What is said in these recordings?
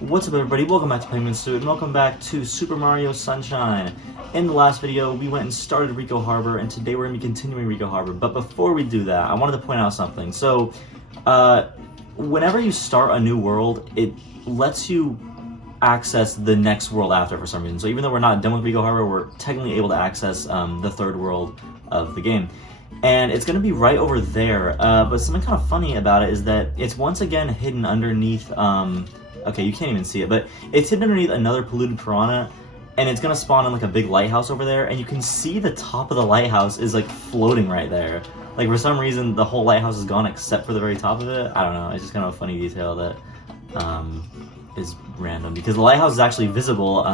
What's up everybody, welcome back to FamilyJules and welcome back to Super Mario Sunshine. In the last video, we went and started Rico Harbor, and today we're going to be continuing Rico Harbor. But before we do that, I wanted to point out something. So, whenever you start a new world, it lets you access the next world after for some reason. So even though we're not done with Rico Harbor, we're technically able to access the third world of the game. And it's going to be right over there, but something kind of funny about it is that it's once again hidden underneath, okay, you can't even see it, but it's hidden underneath another polluted piranha, and it's going to spawn in like a big lighthouse over there, and you can see the top of the lighthouse is like floating right there. Like for some reason, the whole lighthouse is gone except for the very top of it. I don't know, it's just kind of a funny detail that is random, because the lighthouse is actually visible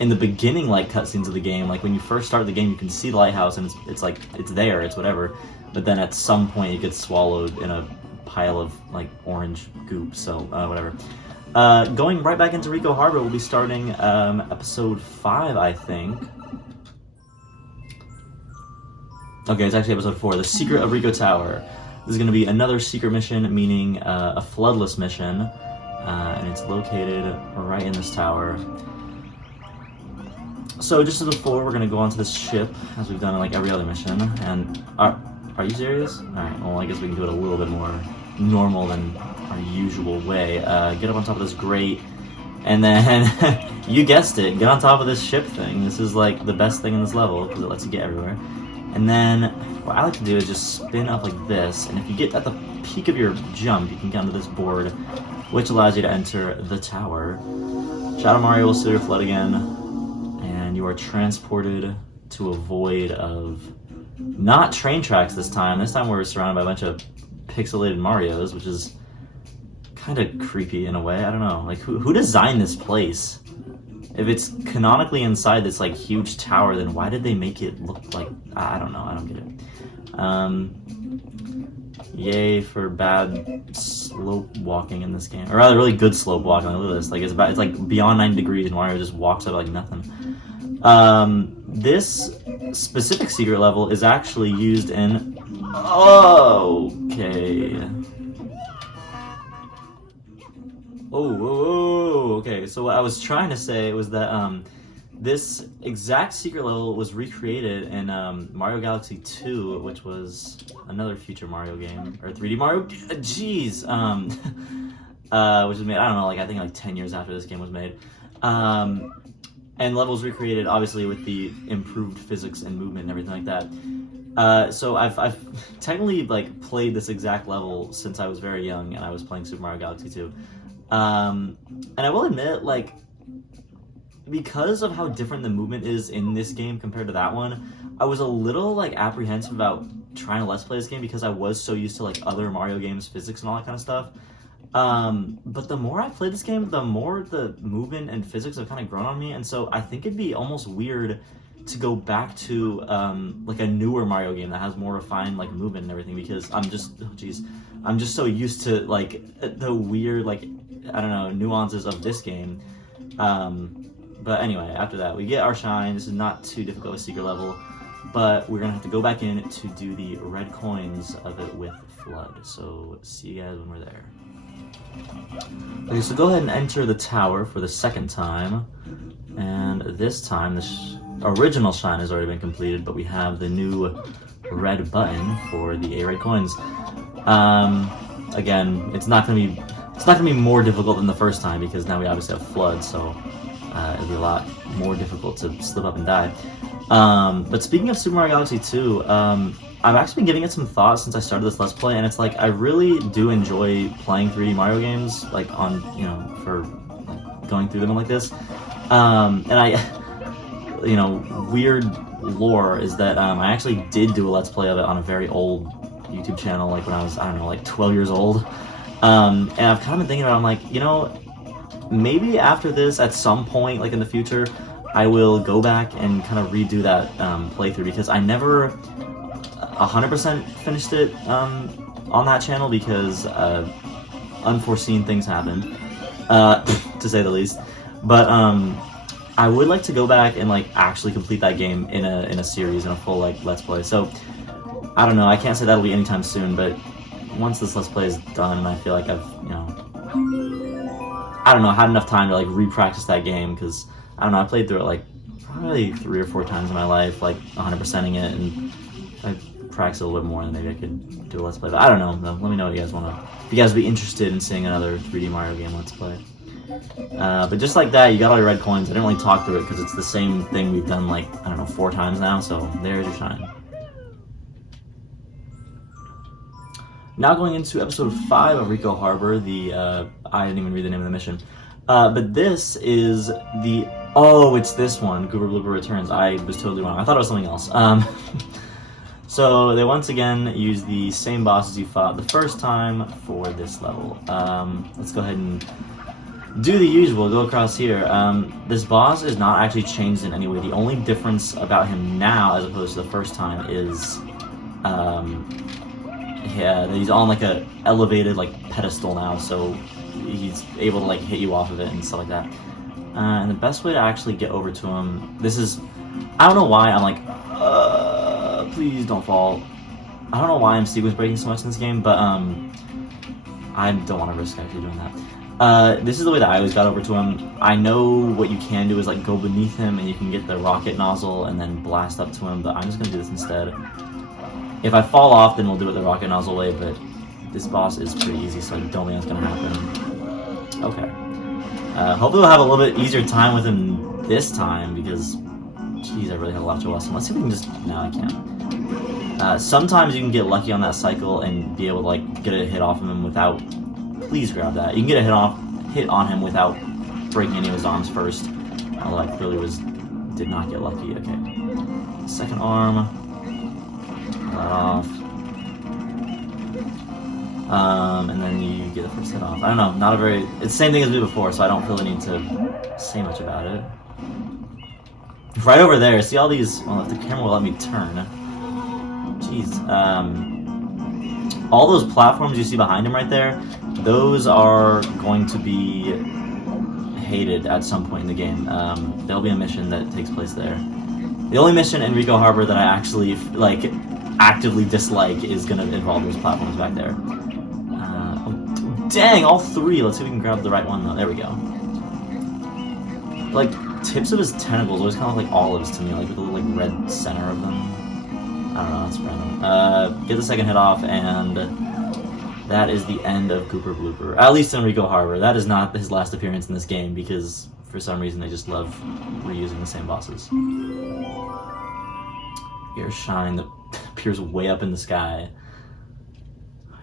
in the beginning like cutscenes of the game. Like when you first start the game, you can see the lighthouse and it's like it's there, it's whatever, but then at some point it gets swallowed in a pile of like orange goop, so whatever. Going right back into Rico Harbor, we'll be starting episode 5, I think. Okay, it's actually episode 4, The Secret of Rico Tower. This is going to be another secret mission, meaning a floodless mission, and it's located right in this tower. So just as before, we're going to go onto this ship, as we've done in like every other mission, and are you serious? Alright, well I guess we can do it a little bit more normal than our usual way. Get up on top of this grate, and then, you guessed it, get on top of this ship thing. This is like the best thing in this level, because it lets you get everywhere. And then, what I like to do is just spin up like this, and if you get at the peak of your jump, you can get onto this board, which allows you to enter the tower. Shadow Mario will steal your flood again, and you are transported to a void of not train tracks this time. This time we're surrounded by a bunch of pixelated Marios, which is kind of creepy in a way. I don't know, like who designed this place? If it's canonically inside this like huge tower, then why did they make it look like, I don't know, I don't get it. Yay for bad slope walking in this game, or rather really good slope walking. Look at this, like it's like beyond 90 degrees and Mario just walks up like nothing. This specific secret level is actually used in, okay. Oh, okay, so what I was trying to say was that this exact secret level was recreated in Mario Galaxy 2, which was another future Mario game, or 3D Mario, jeez, which was made, I don't know, like I think like 10 years after this game was made. And levels recreated, obviously, with the improved physics and movement and everything like that. So I've technically like played this exact level since I was very young, and I was playing Super Mario Galaxy 2. And I will admit, like, because of how different the movement is in this game compared to that one, I was a little like apprehensive about trying to let's play this game because I was so used to like other Mario games, physics and all that kind of stuff. But the more I played this game, the more the movement and physics have kind of grown on me, and so I think it'd be almost weird to go back to like a newer Mario game that has more refined like movement and everything, because I'm just, oh geez, I'm just so used to like the weird like, I don't know, nuances of this game. But anyway, after that we get our shine. This is not too difficult of a secret level, but we're gonna have to go back in to do the red coins of it with Flood. So see you guys when we're there. Okay, so go ahead and enter the tower for the second time, and this time the original shine has already been completed, but we have the new red button for the 8 red coins. Again, it's not gonna be more difficult than the first time, because now we obviously have Flood, so it'll be a lot more difficult to slip up and die. But speaking of Super Mario Galaxy 2, I've actually been giving it some thought since I started this Let's Play, and it's like I really do enjoy playing 3D Mario games, like on, you know, for like, going through them like this. And I, you know, weird lore is that I actually did do a Let's Play of it on a very old YouTube channel, like when I was, I don't know, like 12 years old. And I've kind of been thinking about it, I'm like, you know, maybe after this, at some point, like in the future, I will go back and kind of redo that playthrough, because I never 100% finished it on that channel, because unforeseen things happened, to say the least. But I would like to go back and like actually complete that game in a series, in a full like Let's Play. So I don't know, I can't say that'll be anytime soon, but once this Let's Play is done and I feel like I've, you know, I don't know, had enough time to like re-practice that game, because I don't know, I played through it like probably 3 or 4 times in my life, like 100%ing it, and I practice a little bit more, and maybe I could do a Let's Play. But I don't know, though. Let me know what you guys want to... If you guys would be interested in seeing another 3D Mario game Let's Play. But just like that, you got all your red coins. I didn't really talk through it because it's the same thing we've done like, I don't know, 4 times now, so there's your shine. Now going into episode 5 of Rico Harbor, I didn't even read the name of the mission. But this is the... Oh, it's this one, Goober Blooper Returns. I was totally wrong. I thought it was something else. So they once again use the same bosses you fought the first time for this level. Let's go ahead and do the usual, go across here. This boss is not actually changed in any way. The only difference about him now, as opposed to the first time, is he's on like a elevated like pedestal now, so he's able to like hit you off of it and stuff like that. And the best way to actually get over to him, this is, I don't know why I'm like, please don't fall. I don't know why I'm sequence breaking so much in this game, but I don't want to risk actually doing that. This is the way that I always got over to him. I know what you can do is like go beneath him and you can get the rocket nozzle and then blast up to him, but I'm just going to do this instead. If I fall off, then we'll do it the rocket nozzle way, but this boss is pretty easy, so I don't think that's going to happen. Okay. Hopefully we'll have a little bit easier time with him this time, because, jeez, I really have a lot to lesson. Let's see if we can just... No, I can't. Sometimes you can get lucky on that cycle and be able to, like, get a hit off of him without... Please grab that. You can get a hit on him without breaking any of his arms first. Although I clearly did not get lucky. Okay. Second arm. Off. And then you get the first hit off. I don't know, not a very... It's the same thing as we did before, so I don't feel the need to say much about it. Right over there, see all these... Well, if the camera will let me turn. Jeez. All those platforms you see behind him right there, those are going to be hated at some point in the game. There'll be a mission that takes place there. The only mission in Rico Harbor that I actually, like, actively dislike is going to involve those platforms back there. Dang, all 3. Let's see if we can grab the right one, though. There we go. Like, tips of his tentacles always kind of look like olives to me, like with a little, like, red center of them. I don't know, that's random. Get the second hit off, and that is the end of Goober Blooper. At least in Rico Harbor. That is not his last appearance in this game, because for some reason they just love reusing the same bosses. Here's Shine that appears way up in the sky.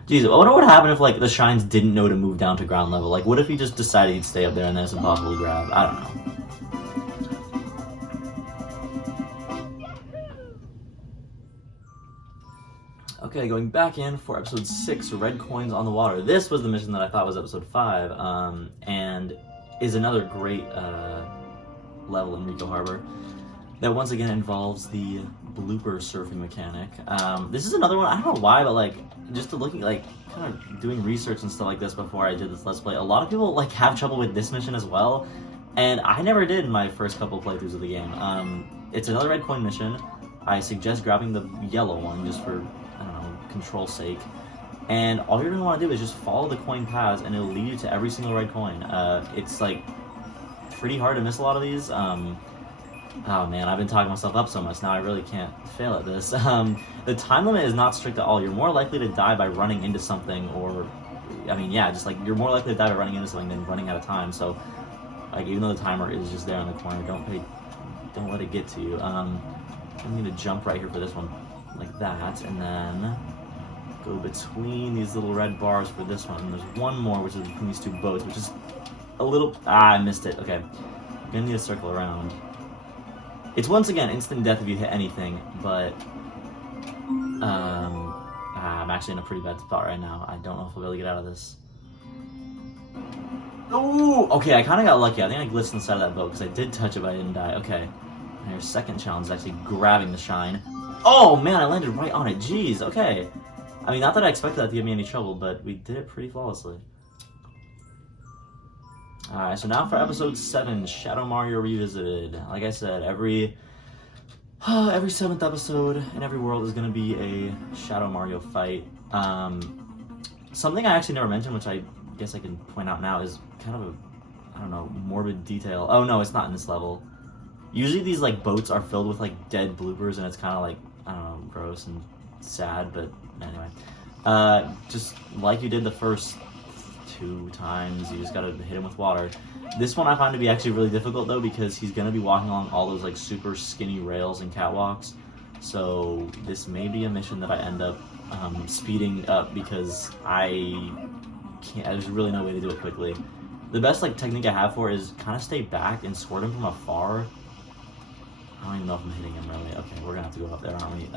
Jeez, I wonder what would happen if, like, the Shines didn't know to move down to ground level. Like, what if he just decided he'd stay up there and then it's impossible to grab? I don't know. Okay, going back in for episode 6, Red Coins on the Water. This was the mission that I thought was episode 5, and is another great level in Rico Harbor that once again involves the blooper surfing mechanic. This is another one, I don't know why, but like, just looking, like, kind of doing research and stuff like this before I did this Let's Play, a lot of people, like, have trouble with this mission as well, and I never did in my first couple playthroughs of the game. It's another red coin mission. I suggest grabbing the yellow one just for, I don't know, control's sake. And all you're going to want to do is just follow the coin paths, and it'll lead you to every single red coin. It's, like, pretty hard to miss a lot of these. Oh man, I've been talking myself up so much, now I really can't fail at this. The time limit is not strict at all. You're more likely to die by running into something, or, I mean, yeah, just like, you're more likely to die by running into something than running out of time, so, like, even though the timer is just there on the corner, don't let it get to you. I'm going to jump right here for this one, like that, and then go between these little red bars for this one, and there's one more, which is between these 2 boats, which is a little, I missed it, okay. I'm going to need to circle around. It's once again instant death if you hit anything, but I'm actually in a pretty bad spot right now. I don't know if I'll be able to get out of this. Oh, okay, I kind of got lucky. I think I glitched inside of that boat because I did touch it, but I didn't die. Okay, and your second challenge is actually grabbing the shine. Oh man, I landed right on it. Jeez, okay. I mean, not that I expected that to give me any trouble, but we did it pretty flawlessly. Alright, so now for episode 7, Shadow Mario Revisited. Like I said, every 7th episode in every world is going to be a Shadow Mario fight. Something I actually never mentioned, which I guess I can point out now, is kind of I don't know, morbid detail. Oh no, it's not in this level. Usually these like boats are filled with like dead bloopers, and it's kind of like, I don't know, gross and sad, but anyway. Just like you did the first 2 times, you just gotta hit him with water. This one I find to be actually really difficult though, because he's gonna be walking along all those like super skinny rails and catwalks. So this may be a mission that I end up speeding up, because there's really no way to do it quickly. The best like technique I have for it is kind of stay back and sword him from afar. I don't even know if I'm hitting him really. Okay, we're gonna have to go up there, aren't we?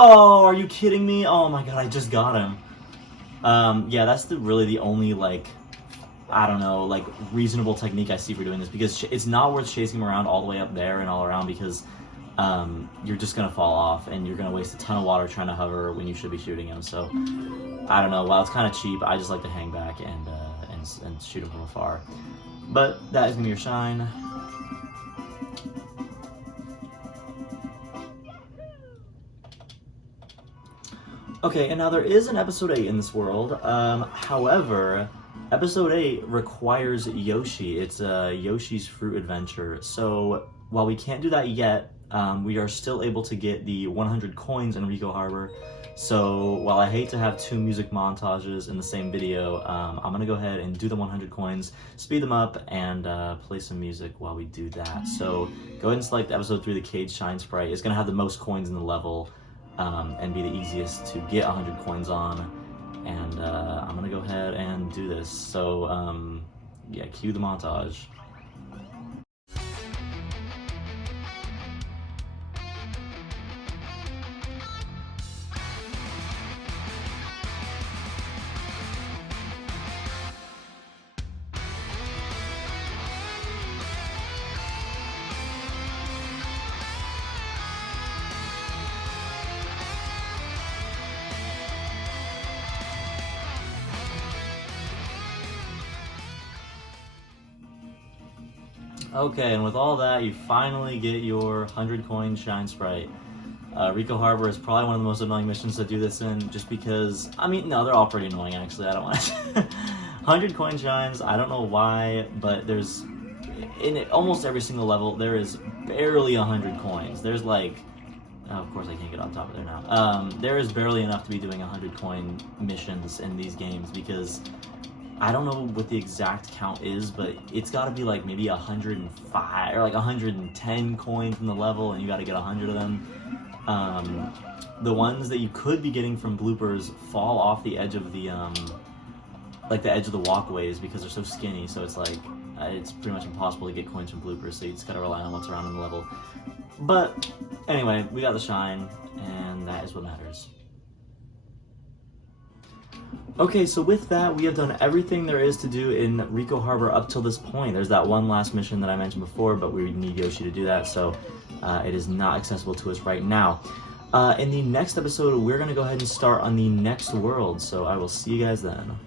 Oh, are you kidding me? Oh my god, I just got him. Yeah, that's really the only, like, I don't know, like, reasonable technique I see for doing this, because it's not worth chasing him around all the way up there and all around, because you're just gonna fall off, and you're gonna waste a ton of water trying to hover when you should be shooting him. So, I don't know, while it's kind of cheap, I just like to hang back and shoot him from afar. But that is gonna be your shine. Okay, and now there is an episode 8 in this world. However, episode 8 requires Yoshi. It's Yoshi's Fruit Adventure. So while we can't do that yet, we are still able to get the 100 coins in Rico Harbor. So while I hate to have 2 music montages in the same video, I'm gonna go ahead and do the 100 coins, speed them up, and play some music while we do that. So go ahead and select episode 3, the Cage Shine Sprite. It's gonna have the most coins in the level. And be the easiest to get 100 coins on, and I'm gonna go ahead and do this. So yeah, cue the montage. Okay, and with all that, you finally get your 100 coin Shine Sprite. Rico Harbor is probably one of the most annoying missions to do this in, just because, I mean, no, they're all pretty annoying actually, I don't want to. 100 coin shines, I don't know why, but there's, in almost every single level, there is barely 100 coins. There's like, oh, of course I can't get on top of there now. There is barely enough to be doing 100 coin missions in these games, because I don't know what the exact count is, but it's got to be like maybe 105 or like 110 coins in the level, and you got to get 100 of them. The ones that you could be getting from bloopers fall off the edge of the like the edge of the walkways, because they're so skinny. So it's like it's pretty much impossible to get coins from bloopers. So you just got to rely on what's around in the level. But anyway, we got the shine, and that is what matters. Okay, so with that, we have done everything there is to do in Rico Harbor up till this point. There's that one last mission that I mentioned before, but we need Yoshi to do that, so it is not accessible to us right now. In the next episode, we're going to go ahead and start on the next world, so I will see you guys then.